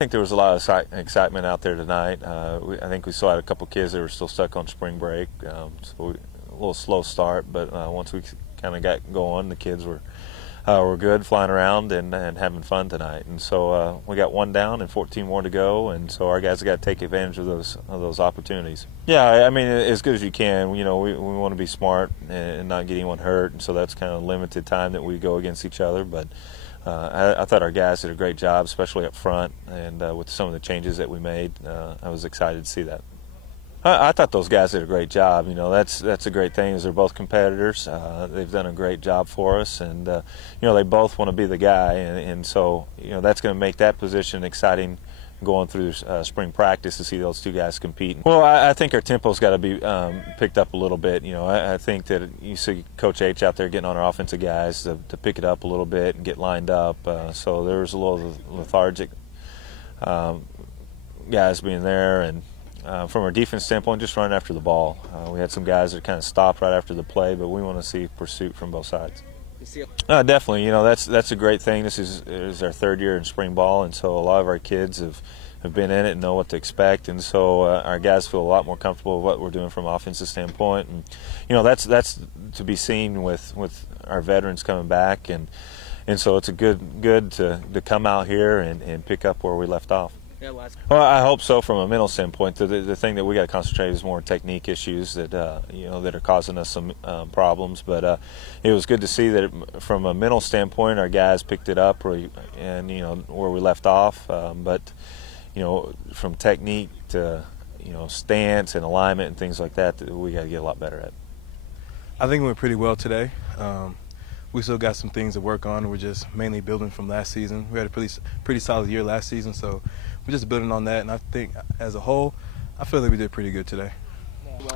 I think there was a lot of excitement out there tonight. I think we still had a couple kids that were still stuck on spring break, so a little slow start. But once we kind of got going, the kids were good, flying around and having fun tonight. And so we got one down and 14 more to go, and so our guys have got to take advantage of those opportunities. Yeah, I mean, as good as you can. You know, we want to be smart and not get anyone hurt, and so that's kind of limited time that we go against each other. But I thought our guys did a great job, especially up front, and with some of the changes that we made, I was excited to see that. I thought those guys did a great job. You know, that's a great thing. Is they're both competitors. They've done a great job for us, and you know, they both want to be the guy, and so you know that's going to make that position exciting going through spring practice to see those two guys compete. Well, I think our tempo's got to be picked up a little bit. You know, I think that you see Coach H out there getting on our offensive guys to pick it up a little bit and get lined up. So there was a little lethargic guys being there, and from our defense standpoint, just running after the ball. We had some guys that kind of stopped right after the play, but we want to see pursuit from both sides. Definitely, you know, that's a great thing. This is our third year in spring ball, and so a lot of our kids have been in it and know what to expect, and so our guys feel a lot more comfortable with what we're doing from an offensive standpoint. And you know, that's to be seen with our veterans coming back, and so it's a good to come out here and pick up where we left off. Well, I hope so. From a mental standpoint, the thing that we got to concentrate is more technique issues that you know, that are causing us some problems. But it was good to see that from a mental standpoint, our guys picked it up, and you know, where we left off. But you know, from technique to stance and alignment and things like that, we got to get a lot better at. I think we went pretty well today. We still got some things to work on. We're just mainly building from last season. We had a pretty solid year last season, so we're just building on that. And I think as a whole, I feel like we did pretty good today.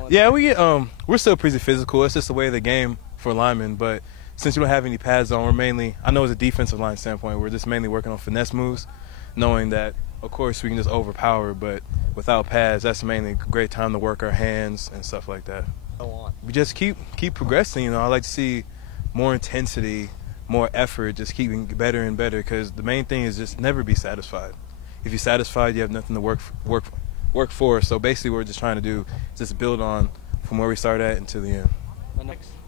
Yeah, we're still pretty physical. It's just the way of the game for linemen. But since we don't have any pads on, we're mainly, I know as a defensive line standpoint, we're just mainly working on finesse moves, knowing that, of course, we can just overpower, but without pads, that's mainly a great time to work our hands and stuff like that. We just keep progressing. You know, I like to see more intensity, more effort, just keeping better and better, because the main thing is just never be satisfied. If you're satisfied, you have nothing to work for. So basically what we're just trying to do is just build on from where we started at until the end.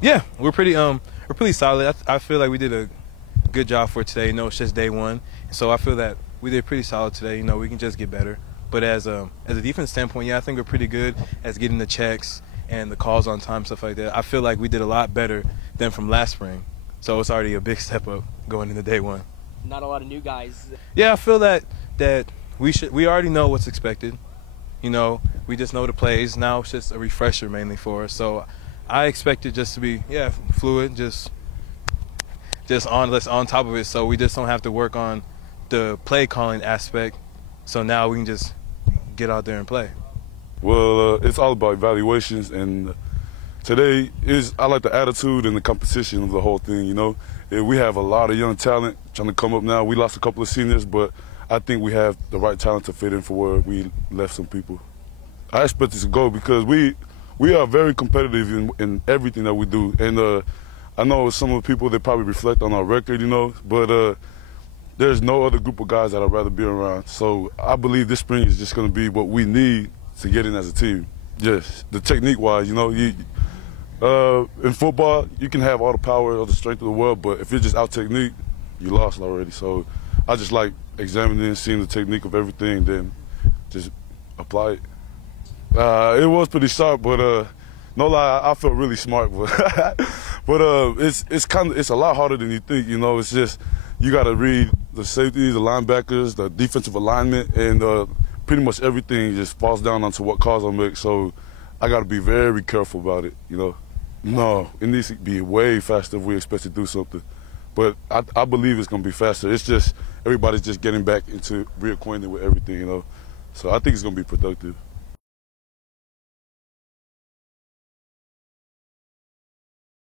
Yeah, we're pretty solid. I feel like we did a good job for today. You know, it's just day one. So I feel that we did pretty solid today. You know, we can just get better. But as a defense standpoint, yeah, I think we're pretty good as getting the checks and the calls on time, stuff like that. I feel like we did a lot better than from last spring. So it's already a big step up going into day one. Not a lot of new guys. Yeah, I feel that we already know what's expected. You know, we just know the plays. Now it's just a refresher mainly for us. So I expect it just to be, yeah, fluid, just on top of it, so we just don't have to work on the play calling aspect. So now we can just get out there and play. Well, it's all about evaluations, and today I like the attitude and the competition of the whole thing. You know, we have a lot of young talent trying to come up now. We lost a couple of seniors, but I think we have the right talent to fit in for where we left some people. I expect this to go because we are very competitive in everything that we do, and I know some of the people that probably reflect on our record, you know, but there's no other group of guys that I'd rather be around. So I believe this spring is just going to be what we need to get in as a team. Yes, the technique-wise, you know, in football, you can have all the power or the strength of the world, but if you're just out technique, you lost already. So I just like examining and seeing the technique of everything, then just apply it. It was pretty sharp, but no lie, I felt really smart. But it's a lot harder than you think. You know, it's just you got to read the safeties, the linebackers, the defensive alignment, and pretty much everything just falls down onto what calls I make. So I got to be very careful about it. You know, no, it needs to be way faster if we expect to do something. But I believe it's going to be faster. It's just everybody's just getting back into reacquainted with everything. You know, so I think it's going to be productive.